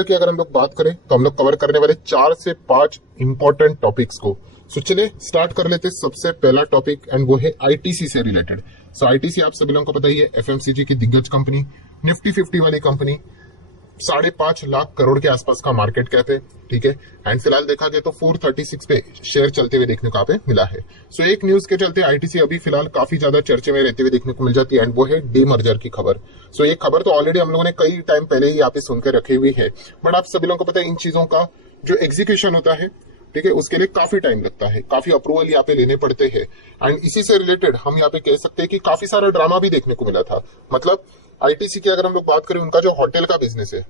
जोमेटो की अगर हम लोग बात करें तो हम लोग कवर करने वाले 4 से 5 इंपॉर्टेंट टॉपिक्स को। सो चलिए स्टार्ट कर लेते हैं। सबसे पहला टॉपिक एंड वो है आईटीसी से रिलेटेड। सो आईटीसी आप सभी लोगों को पता ही है, एफएमसीजी की दिग्गज कंपनी, निफ्टी 50 वाली कंपनी, 5.5 लाख करोड़ के आसपास का मार्केट कैप है। ठीक है, एंड फिलहाल देखा जाए तो 436 पे शेयर चलते हुए देखने को यहाँ पे मिला है। सो एक न्यूज के चलते आईटीसी अभी फिलहाल काफी ज्यादा चर्चे में रहते हुए देखने को मिल जाती है, एंड वो है डीमर्जर की खबर। सो ये खबर तो ऑलरेडी हम लोगों ने कई टाइम पहले ही यहाँ पे सुनकर रखी हुई है, बट आप सभी लोगों को पता है इन चीजों का जो एग्जीक्यूशन होता है, ठीक है, उसके लिए काफी टाइम लगता है, काफी अप्रूवल यहाँ पे लेने पड़ते हैं। एंड इसी से रिलेटेड हम यहाँ पे कह सकते हैं कि काफी सारा ड्रामा भी देखने को मिला था। मतलब आईटीसी की अगर हम लोग बात करें, उनका जो होटल का बिजनेस है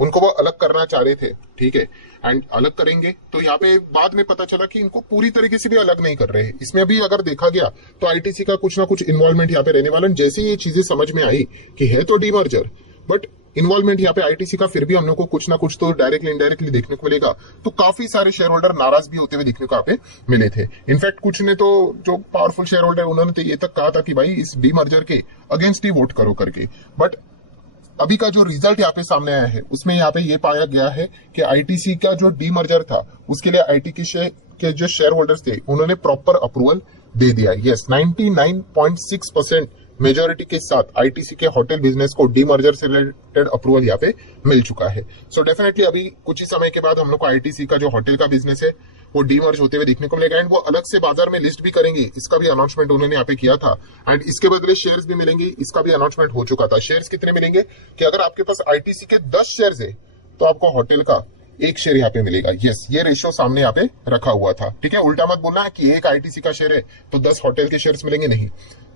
उनको वो अलग करना चाह रहे थे। ठीक है, एंड अलग करेंगे तो यहाँ पे बाद में पता चला कि इनको पूरी तरीके से भी अलग नहीं कर रहे हैं। इसमें भी अगर देखा गया तो आईटीसी का कुछ ना कुछ इन्वॉल्वमेंट यहाँ पे रहने वाला। जैसे ये चीजें समझ में आई कि है तो डीमर्जर, बट इन्वॉल्वमेंट यहाँ पे आईटीसी का फिर भी हम लोग को कुछ ना कुछ तो डायरेक्टली इनडायरेक्टली देखने को मिलेगा। तो काफी सारे शेयर होल्डर नाराज भी होते हुए देखने को यहाँ पे मिले थे। इनफैक्ट कुछ ने तो, जो पावरफुल शेयर होल्डर, उन्होंने तो ये तक कहा था कि भाई इस डीमर्जर के अगेंस्ट ही वोट करो करके। बट अभी का जो रिजल्ट यहाँ पे सामने आया है उसमें यहाँ पे ये पाया गया है कि आईटीसी का जो डीमर्जर था उसके लिए आईटी के जो शेयर होल्डर्स थे उन्होंने प्रॉपर अप्रूवल दे दिया। यस, 99.6% मेजोरिटी के साथ आईटीसी के होटल बिजनेस को डीमर्जर से रिलेटेड अप्रूवल यहाँ पे मिल चुका है। सो डेफिनेटली अभी कुछ ही समय के बाद हम लोग को आईटीसी का जो होटल का बिजनेस है वो डीमर्ज होते हुए देखने को मिलेगा, एंड वो अलग से बाजार में लिस्ट भी करेंगे। इसका भी अनाउंसमेंट उन्होंने यहाँ पे किया था, एंड इसके बदले शेयर्स भी मिलेंगे, इसका भी अनाउंसमेंट हो चुका था। शेयर्स कितने मिलेंगे कि अगर आपके पास आईटीसी के 10 शेयर्स है तो आपको होटल का 1 शेयर यहाँ पे मिलेगा। यस, ये रेशियो सामने यहाँ पे रखा हुआ था। ठीक है, उल्टा मत बोलना कि एक आईटीसी का शेयर है तो 10 होटल के शेयर्स मिलेंगे, नहीं,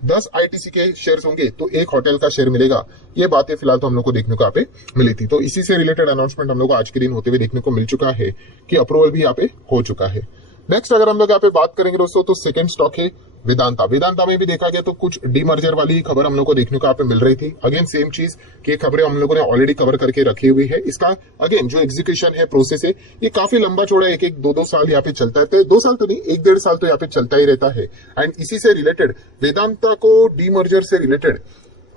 10 आईटीसी के शेयर्स होंगे तो 1 होटल का शेयर मिलेगा। ये बातें फिलहाल तो हम लोग को देखने को यहाँ पे मिली थी। तो इसी से रिलेटेड अनाउंसमेंट हम लोग को आज के दिन होते हुए देखने को मिल चुका है कि अप्रूवल भी यहाँ पे हो चुका है। नेक्स्ट अगर हम लोग यहाँ पे बात करेंगे दोस्तों तो सेकंड स्टॉक है वेदांता। वेदांता में भी देखा गया तो कुछ डीमर्जर वाली खबर हम लोग को देखने को यहाँ पे मिल रही थी। अगेन सेम चीज की खबरें हम लोगों ने ऑलरेडी कवर करके रखी हुई है। इसका अगेन जो एग्जीक्यूशन है, प्रोसेस है, ये काफी लंबा चौड़ा, 1-2 साल यहाँ पे चलता है। 2 साल तो नहीं, 1-1.5 साल तो यहाँ पे चलता ही रहता है। एंड इसी से रिलेटेड वेदांता को डीमर्जर से रिलेटेड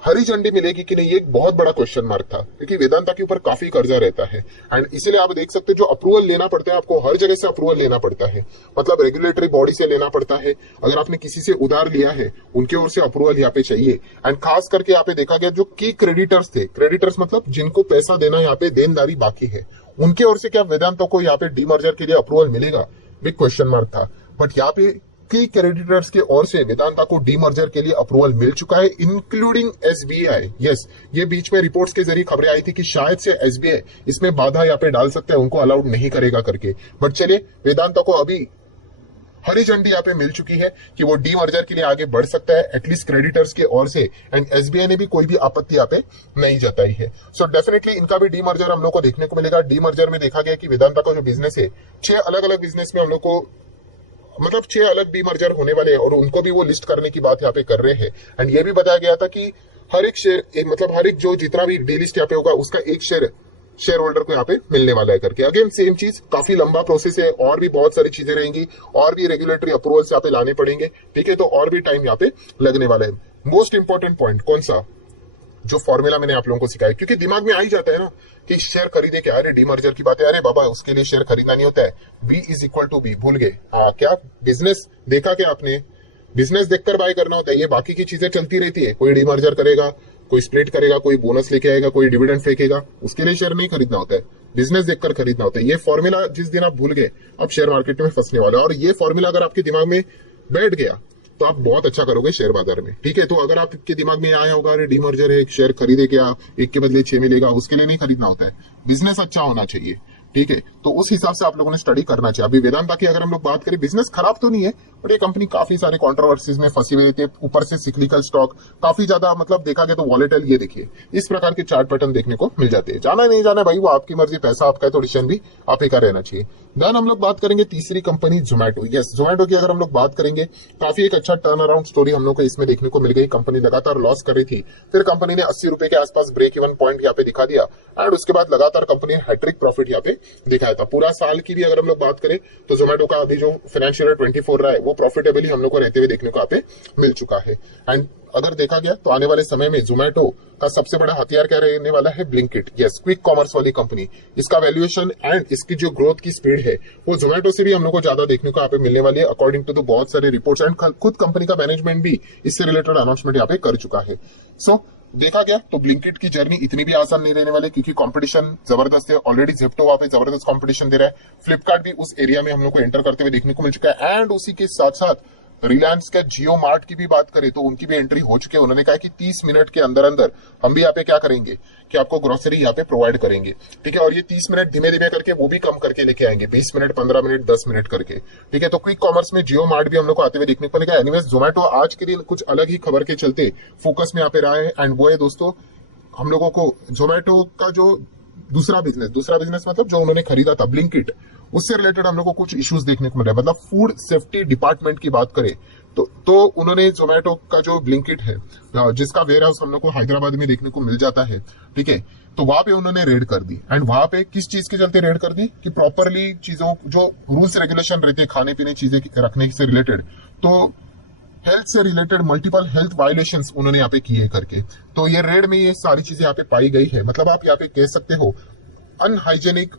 हरी झंडी मिलेगी कि नहीं, ये एक बहुत बड़ा क्वेश्चन मार्क था, क्योंकि वेदांता के ऊपर काफी कर्जा रहता है। एंड इसीलिए आप देख सकते हैं जो अप्रूवल लेना पड़ता है, आपको हर जगह से अप्रूवल लेना पड़ता है। मतलब रेगुलेटरी बॉडी से लेना पड़ता है, अगर आपने किसी से उधार लिया है उनके ओर से अप्रूवल यहाँ पे चाहिए। एंड खास करके यहाँ पे देखा गया जो की क्रेडिटर्स थे, क्रेडिटर्स मतलब जिनको पैसा देना यहाँ पे देनदारी बाकी है, उनके ओर से क्या वेदांता को यहाँ पे डीमर्जर के लिए अप्रूवल मिलेगा, बिग क्वेश्चन मार्क था। बट यहाँ पे की क्रेडिटर्स के ओर से वेदांता को डीमर्जर के लिए अप्रूवल मिल चुका है, इंक्लूडिंग एसबीआई। यस, ये बीच में रिपोर्ट्स के जरिए खबरें आई थी कि शायद से एसबीआई इसमें बाधा यहाँ पे डाल सकता है, उनको अलाउड नहीं करेगा करके। बट चलिए, वेदांता को अभी हरी झंडी यहाँ पे मिल चुकी है कि वो डीमर्जर के लिए आगे बढ़ सकता है, एटलीस्ट क्रेडिटर्स के ओर से। एंड एसबीआई ने भी कोई भी आपत्ति यहाँ पे नहीं जताई है। सो डेफिनेटली इनका भी डीमर्जर हम लोग को देखने को मिलेगा। डीमर्जर में देखा गया कि वेदांता का जो बिजनेस है, 6 अलग अलग बिजनेस में हम लोग को, मतलब 6 अलग डीमर्जर होने वाले हैं, और उनको भी वो लिस्ट करने की बात यहाँ पे कर रहे हैं। एंड ये भी बताया गया था कि हर एक शेयर, मतलब हर एक जो जितना भी डी लिस्ट यहाँ पे होगा उसका 1 शेयर होल्डर को यहाँ पे मिलने वाला है करके। अगेन सेम चीज, काफी लंबा प्रोसेस है, और भी बहुत सारी चीजें रहेंगी, और भी रेगुलेटरी अप्रूवल्स यहाँ पे लाने पड़ेंगे। ठीक है, तो और भी टाइम यहाँ पे लगने वाला है। मोस्ट इंपॉर्टेंट पॉइंट कौन सा, जो फॉर्मूला मैंने आप लोगों को सिखाया, क्योंकि दिमाग में आ ही जाता है ना कि शेयर खरीदे क्या, अरे डीमर्जर की बात है, अरे बाबा उसके लिए शेयर खरीदना नहीं होता है, B = B, भूल गए। क्या बिजनेस देखा क्या आपने, बिजनेस देखकर बाय करना होता है, ये बाकी की चीजें चलती रहती है। कोई डीमर्जर करेगा, कोई स्प्लिट करेगा, कोई बोनस लेके आएगा, कोई डिविडेंड फेंकेगा, उसके लिए शेयर नहीं खरीदना होता है, बिजनेस देखकर खरीदना होता है। ये फॉर्मूला जिस दिन आप भूल गए, अब शेयर मार्केट में फंसने वाला है। और ये फॉर्मूला अगर आपके दिमाग में बैठ गया तो आप बहुत अच्छा करोगे शेयर बाजार में। ठीक है, तो अगर आपके दिमाग में आया होगा अरे डीमर्जर है, एक शेयर खरीदे क्या, 1 के बदले 6 मिलेगा, उसके लिए नहीं खरीदना होता है, बिजनेस अच्छा होना चाहिए। ठीक है, तो उस हिसाब से आप लोगों ने स्टडी करना चाहिए। अभी वेदांता की अगर हम लोग बात करें, बिजनेस खराब तो नहीं है, बट ये कंपनी काफी सारे कंट्रोवर्सीज में फंसी हुई थी, ऊपर से सिक्लिकल स्टॉक काफी ज्यादा, मतलब देखा गया तो वॉलेटाइल। ये देखिए, इस प्रकार के चार्ट पैटर्न देखने को मिल जाते हैं। जाना नहीं जाना भाई वो आपकी मर्जी, पैसा आपका है तो डिसीजन भी आप ही का रहना चाहिए। देन हम लोग बात करेंगे तीसरी कंपनी जोमेटो। यस, जोमेटो की अगर हम लोग बात करेंगे, काफी एक अच्छा टर्न अराउंड स्टोरी हम लोग को इसमें देखने को मिल गई। कंपनी लगातार लॉस कर रही थी, फिर कंपनी ने 80 रुपए के आसपास ब्रेक इवन पॉइंट यहाँ पे दिखा दिया, एंड उसके बाद लगातार कंपनी हैट्रिक प्रॉफिट यहाँ पे दिखाया था। पूरा साल की भी अगर हम लोग बात करें तो जोमेटो का अभी जो फाइनेंशियल ईयर 24 रहा है वो प्रॉफिटेबली हम लोग को रहते हुए देखने को यहाँ पे मिल चुका है। एंड अगर देखा गया तो आने वाले समय में जोमेटो का सबसे बड़ा हथियार क्या रहने वाला है, ब्लिंकिट। यस, क्विक कॉमर्स वाली कंपनी, इसका वैल्यूएशन एंड इसकी जो ग्रोथ की स्पीड है वो जोमेटो से भी हम लोग को ज्यादा देखने को यहाँ पे मिलने वाली है, अकॉर्डिंग टू द बहुत सारे रिपोर्ट्स। एंड खुद कंपनी का मैनेजमेंट भी इससे रिलेटेड अनाउंसमेंट यहाँ पे कर चुका है। सो देखा गया तो ब्लिंकिट की जर्नी इतनी भी आसान नहीं रहने वाली, क्योंकि कंपटीशन जबरदस्त है। ऑलरेडी जेप्टो वहां पे जबरदस्त कंपटीशन दे रहा है, फ्लिपकार्ट भी उस एरिया में हम लोग को एंटर करते हुए देखने को मिल चुका है। एंड उसी के साथ साथ रिलायंस का जियो मार्ट की भी बात करें तो उनकी भी एंट्री हो चुकी है। उन्होंने कहा कि 30 मिनट के अंदर अंदर हम भी यहाँ पे क्या करेंगे कि आपको ग्रोसरी यहाँ पे प्रोवाइड करेंगे, ठीक है। और ये 30 मिनट धीमे धीमे करके वो भी कम करके लेके आएंगे, 20 मिनट, 15 मिनट, 10 मिनट करके, ठीक है। तो क्विक कॉमर्स में जियो मार्ट भी हम लोग को आते हुए देखने को मिलेगा। एनीवेज जोमेटो आज के दिन कुछ अलग ही खबर के चलते फोकस में यहाँ पे रहा है, एंड वो है दोस्तों हम लोगों को जोमेटो का जो दूसरा बिजनेस मतलब जो उन्होंने खरीदा था ब्लिंकिट, उससे रिलेटेड हम लोग को कुछ इश्यूज देखने को मिल रहा है। मतलब फूड सेफ्टी डिपार्टमेंट की बात करें तो उन्होंने जोमेटो का जो ब्लिंकिट है जिसका वेयर हाउस हम लोग को हैदराबाद में देखने को मिल जाता है, ठीक है, तो वहां पे उन्होंने रेड कर दी। एंड वहां पे किस चीज के चलते रेड कर दी कि प्रॉपरली चीजों जो रूल्स रेगुलेशन रहते हैं खाने पीने चीजें रखने से रिलेटेड, तो हेल्थ से रिलेटेड मल्टीपल हेल्थ वायलेशंस उन्होंने यहाँ पे किए करके, तो ये रेड में ये सारी चीजें यहाँ पे पाई गई है। मतलब आप यहाँ पे कह सकते हो अनहाइजेनिक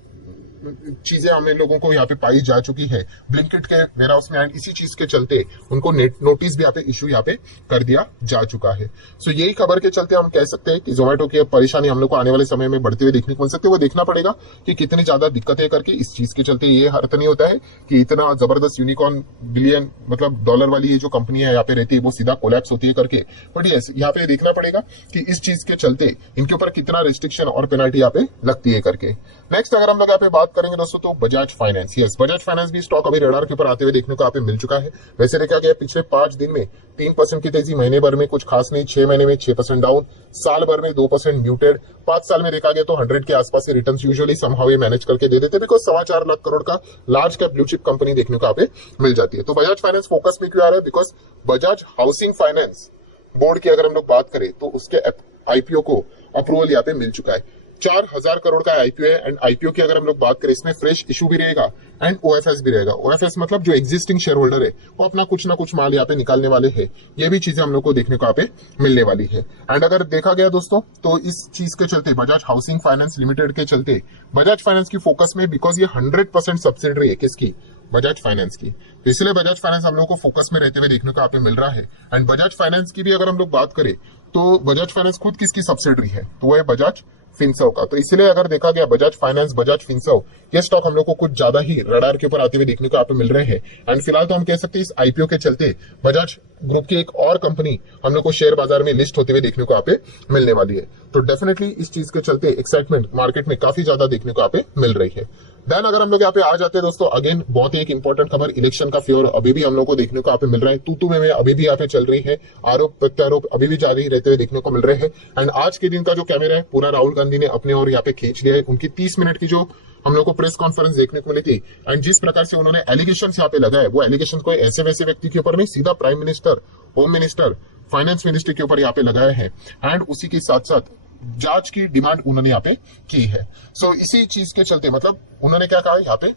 चीजें हमें लोगों को यहाँ पे पाई जा चुकी है ब्लिंकिट के वेयर हाउस में। एंड इसी चीज के चलते उनको नोटिस भी यहाँ पे इशू यहाँ पे कर दिया जा चुका है। सो यही खबर के चलते हम कह सकते हैं कि जोमेटो की परेशानी हम लोग को आने वाले समय में बढ़ते हुए देखने को मिल सकती है। वो देखना पड़ेगा कि कितनी ज्यादा दिक्कतें करके इस चीज के चलते। ये अर्थ नहीं होता है कि इतना जबरदस्त यूनिकॉर्न बिलियन मतलब डॉलर वाली ये जो कंपनी है यहाँ पे रहती है वो सीधा कोलैप्स होती है करके, बट यस यहाँ पे देखना पड़ेगा कि इस चीज के चलते इनके ऊपर कितना रिस्ट्रिक्शन और पेनल्टी यहाँ पे लगती है करके। नेक्स्ट अगर हम लोग यहाँ पे बात करेंगे दोस्तों तो Bajaj finance. Yes, Bajaj finance भी स्टॉक अभी रडार के ऊपर आते हुए देखने को यहाँ पे मिल चुका है। वैसे देखा गया पिछले 5 दिन में 3% की तेजी, महीने भर में कुछ खास नहीं, 6 महीने में 6% डाउन, साल भर में 2% म्यूटेड, 5 साल में देखा गया तो 100 के आसपास के रिटर्न यूजुअली समहाउ ये मैनेज करके दे देते, बिकॉज 4.25 लाख करोड़ का large cap blue chip company देखने को यहाँ पे मिल जाती है। तो बजाज फाइनेंस फोकस में क्यों आ रहा है, because Bajaj housing finance board की अगर हम लोग बात करें तो उसके आईपीओ को अप्रूवल यहाँ पे मिल चुका है। 4000 करोड़ का आईपीओ है। एंड आईपीओ की अगर हम लोग बात करें इसमें फ्रेश इशू भी रहेगा एंड ओएफएस भी रहेगा। ओएफएस मतलब जो एग्जिस्टिंग शेयर होल्डर है वो अपना कुछ ना कुछ माल यहाँ पे निकालने वाले हैं। ये भी चीजें हम लोग को देखने को यहाँ पे मिलने वाली है। एंड अगर देखा गया दोस्तों तो इस चीज के चलते बजाज हाउसिंग फाइनेंस लिमिटेड के चलते बजाज फाइनेंस की फोकस में, बिकॉज ये 100% सब्सिडरी है किसकी, बजाज फाइनेंस की, तो इसलिए बजाज फाइनेंस हम लोग को फोकस में रहते हुए देखने को यहाँ पे मिल रहा है। एंड बजाज फाइनेंस की भी अगर हम लोग बात करें तो बजाज फाइनेंस खुद किसकी सब्सिडरी है, तो वो है बजाज फिनसर्व का। तो इसलिए अगर देखा गया बजाज फाइनेंस, बजाज फिनसर्व, ये स्टॉक हम लोग को कुछ ज्यादा ही रडार के ऊपर आते हुए देखने को यहाँ पे मिल रहे हैं। एंड फिलहाल तो हम कह सकते हैं इस आईपीओ के चलते बजाज ग्रुप की एक और कंपनी हम लोग को शेयर बाजार में लिस्ट होते हुए देखने को यहाँ पे मिलने वाली है। तो डेफिनेटली इस चीज के चलते एक्साइटमेंट मार्केट में काफी ज्यादा देखने को यहाँ पे मिल रही है। देन अगर हम लोग यहाँ पे आ जाते हैं दोस्तों, अगेन बहुत ही एक इंपॉर्टेंट खबर, इलेक्शन का फ्योर अभी भी हम लोग को देखने को यहाँ पे मिल रहा है। तू में अभी भी यहाँ पे चल रही है, आरोप प्रत्यारोप अभी भी जारी रहते हुए देखने को मिल रहे हैं। एंड आज के दिन का जो कैमरा है पूरा राहुल गांधी ने अपने और यहाँ पे खींच लिया है। उनकी 30 मिनट की जो हम लोग को प्रेस कॉन्फ्रेंस देखने को मिली थी, एंड जिस प्रकार से उन्होंने एलिगेशन यहाँ पे लगाए, वो एलिगेशन कोई ऐसे वैसे व्यक्ति के ऊपर नहीं, सीधा prime minister, home minister, finance minister के ऊपर यहाँ पे लगाए हैं। एंड उसी के साथ साथ जांच की डिमांड उन्होंने यहाँ पे की है। सो इसी चीज के चलते मतलब उन्होंने क्या कहा यहाँ पे,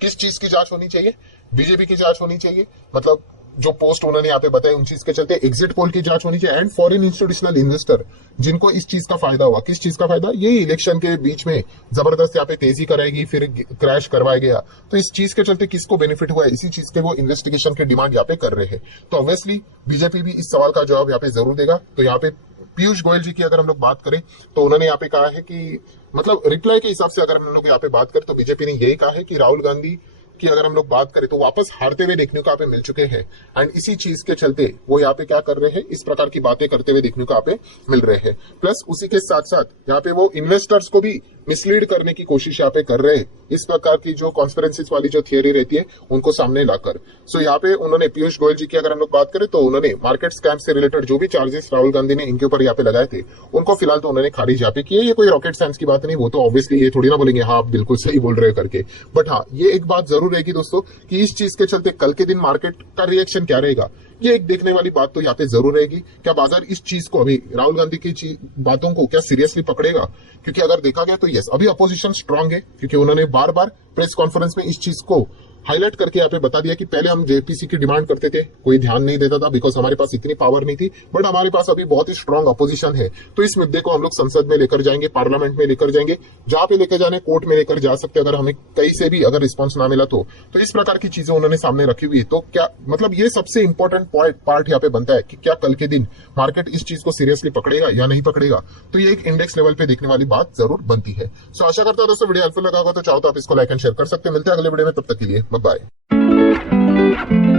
किस चीज की जांच होनी चाहिए, बीजेपी की जांच होनी चाहिए, मतलब जो पोस्ट उन्होंने यहाँ पे बताया उन चीज के चलते एग्जिट पोल की जांच होनी चाहिए। एंड फॉरेन इंस्टीट्यूशनल इन्वेस्टर जिनको इस चीज का फायदा हुआ, किस चीज का फायदा, ये इलेक्शन के बीच में जबरदस्त यहाँ पे तेजी कराएगी, फिर क्रैश करवाया गया, तो इस चीज के चलते किसको बेनिफिट हुआ है, इसी चीज के वो इन्वेस्टिगेशन की डिमांड यहाँ पे कर रहे हैं। तो ऑब्वियसली बीजेपी भी इस सवाल का जवाब यहाँ पे जरूर देगा। तो यहाँ पे पीयूष गोयल जी की अगर हम लोग बात करें तो उन्होंने यहाँ पे कहा है कि मतलब रिप्लाई के हिसाब से अगर हम लोग यहाँ पे बात करें तो बीजेपी ने यही कहा है कि राहुल गांधी की अगर हम लोग बात करें तो वापस हारते हुए देखने को यहाँ पे मिल चुके हैं। एंड इसी चीज के चलते वो यहाँ पे क्या कर रहे हैं, इस प्रकार की बातें करते हुए देखने को यहाँ पे मिल रहे हैं। प्लस उसी के साथ साथ यहाँ पे वो इन्वेस्टर्स को भी मिसलीड करने की कोशिश यहाँ पे कर रहे हैं, इस प्रकार की जो कॉन्स्पिरेंसीज वाली जो थियरी रहती है उनको सामने लाकर। सो यहाँ पे उन्होंने पीयूष गोयल जी की अगर हम लोग बात करें तो उन्होंने मार्केट स्कैम से रिलेटेड जो भी चार्जेस राहुल गांधी ने इनके ऊपर यहाँ पे लगाए थे उनको फिलहाल तो उन्होंने खारिज यहाँ पे किए। ये कोई रॉकेट साइंस की बात नहीं, वो तो ऑब्वियसली ये थोड़ी ना बोलेंगे हाँ आप बिल्कुल सही बोल रहे हो करके, बट हाँ ये एक बात जरूर रहेगी दोस्तों कि इस चीज के चलते कल के दिन मार्केट का रिएक्शन क्या रहेगा, ये एक देखने वाली बात तो यहाँ पे जरूर रहेगी। क्या बाजार इस चीज को, अभी राहुल गांधी की बातों को क्या सीरियसली पकड़ेगा? क्योंकि अगर देखा गया तो यस, अभी अपोजिशन स्ट्रांग है, क्योंकि उन्होंने बार बार प्रेस कॉन्फ्रेंस में इस चीज को हाईलाइट करके यहाँ पे बता दिया कि पहले हम जेपीसी की डिमांड करते थे, कोई ध्यान नहीं देता था बिकॉज हमारे पास इतनी पावर नहीं थी, बट हमारे पास अभी बहुत ही स्ट्रांग अपोजिशन है, तो इस मुद्दे को हम लोग संसद में लेकर जाएंगे, पार्लियामेंट में लेकर जाएंगे, जहां पे लेकर जाने कोर्ट में लेकर जा सकते हैं, अगर हमें कहीं से भी अगर रिस्पॉन्स ना मिला तो इस प्रकार की चीजें उन्होंने सामने रखी हुई है। तो क्या मतलब ये सबसे इंपॉर्टेंट पार्ट यहाँ पे बनता है कि क्या कल के दिन मार्केट इस चीज को सीरियसली पकड़ेगा या नहीं पकड़ेगा, तो ये एक इंडेक्स लेवल पे देखने वाली बात जरूर बनती है। सो आशा करता हूं दोस्तों वीडियो हेल्पफुल लगा होगा, तो चाहो तो आप इसको लाइक एंड शेयर कर सकते हैं। मिलते हैं अगले वीडियो में, तब तक के लिए बाय बाय।